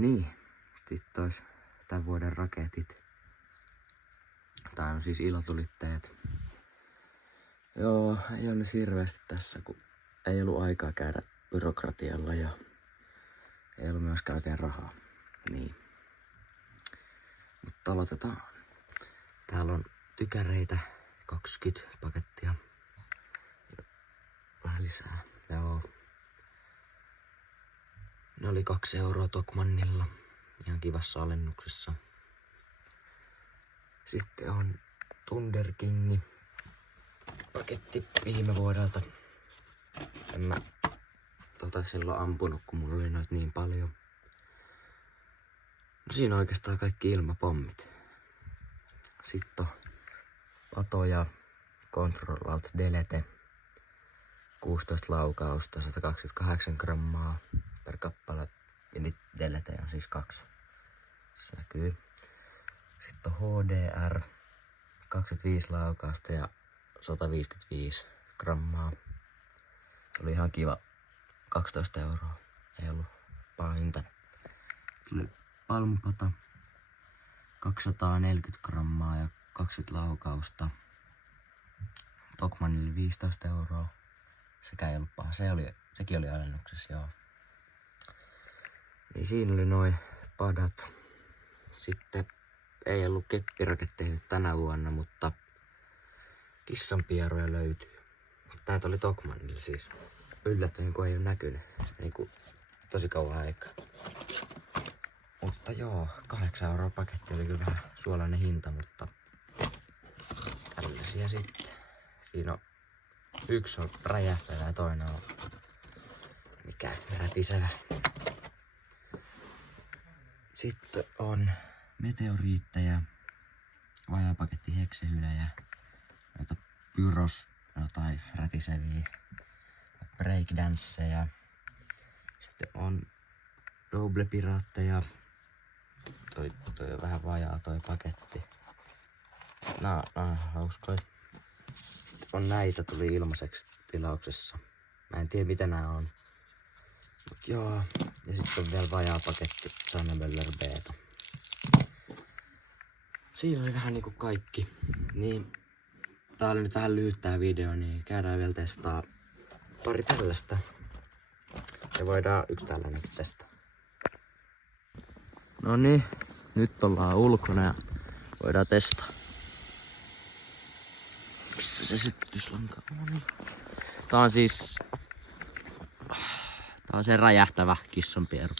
niin, sitten ois tän vuoden raketit. Tää on siis ilotulitteet. Joo, ei ole hirveästi tässä, kun ei ollut aikaa käydä byrokratialla ja ei ollut myöskään oikein rahaa. Niin. Mutta aloitetaan. Täällä on tykäreitä, 20 pakettia. Vähän lisää. Joo. Ne oli 2 € Tokmannilla. Ihan kivassa alennuksessa. Sitten on Thunder King paketti viime vuodelta. En mä silloin ampunut, kun mulla oli noita niin paljon. No siinä on oikeastaan kaikki ilmapommit. Sitten on Pato ja Control Alt Delete. 16 laukausta, 128 grammaa per kappale. Ja nyt Delete on siis 2. Se näkyy. Sitten on HDR. 25 laukausta ja 155 grammaa. Se oli ihan kiva. 12 €. Ei ollut paha hinta. Tuli Palmupata. 240 grammaa ja 20 laukausta. Tokmannille 15 €. Sekä ei ollut paha. Sekin oli alennuksessa, joo. Niin siinä oli noin padat. Sitten ei ollut keppiraketteja nyt tänä vuonna, mutta kissanpieruja löytyy. Tää oli Tokmannilla siis. Yllätyin, kun ei ole näkynyt. Niinku tosi kauan aikaa. Mutta joo, 8 € paketti oli kyllä vähän suolainen hinta, mutta tällaisia sitten. Siinä on yksi on räjähtävä ja toinen on rätisevä. Sitten on meteoriitteja, vajaapaketti heksehylejä, joita pyros, jotain rätiseviä, breakdanceja. Sitten on double piraatteja. Toi on vähän vajaa toi paketti. Hauskoja. On näitä, tuli ilmaiseksi tilauksessa. Mä en tiedä mitä nää on. Mut joo. Ja sitten on vielä vajaa paketti Sannebeller Beta. Siinä oli vähän niinku kaikki. Niin tää oli nyt vähän lyhyt tää video, niin käydään vielä testaa pari tällaista. Ja voidaan yksi tällainen testaa. No niin, nyt ollaan ulkona ja voidaan testaa. Missä se syttyslanka on? Tää on siis... Tää on se räjähtävä kissanpieru.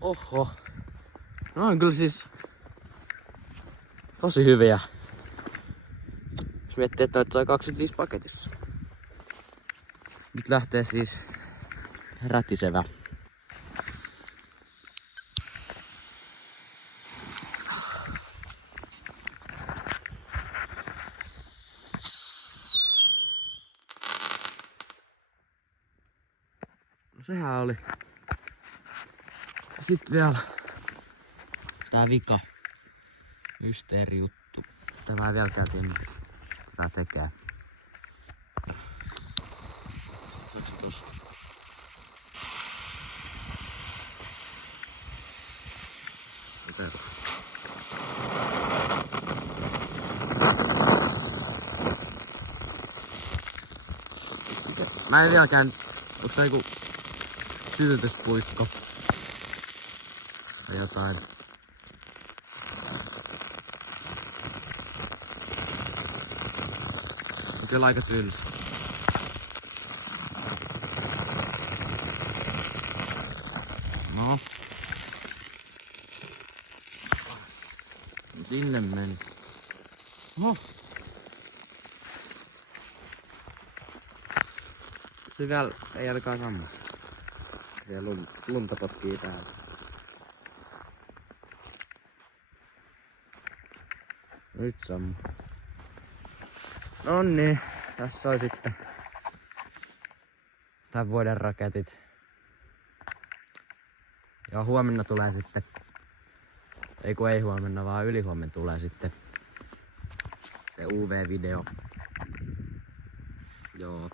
Oho. No on kyllä siis tosi hyviä. Jos miettii, että sai 25 paketissa. Nyt lähtee siis rätisevä. No sehän oli. Sitten vielä tää vika mysteeri juttu. Tämä vielä käytiin mitä tää tekee. Saaks tosta? Mä en vieläkään... Onks tää joku sytytyspuikko? Tai jotain. On kyllä aika tylsä. No. Sinne meni. No. Se vielä ei alkaa sammaa. Siellä lunta potkii täällä. Nyt sammu. No niin, tässä on sitten tämän vuoden raketit. Ja huomenna tulee sitten ei huomenna, vaan ylihuomenna tulee sitten se UV-video. Joo.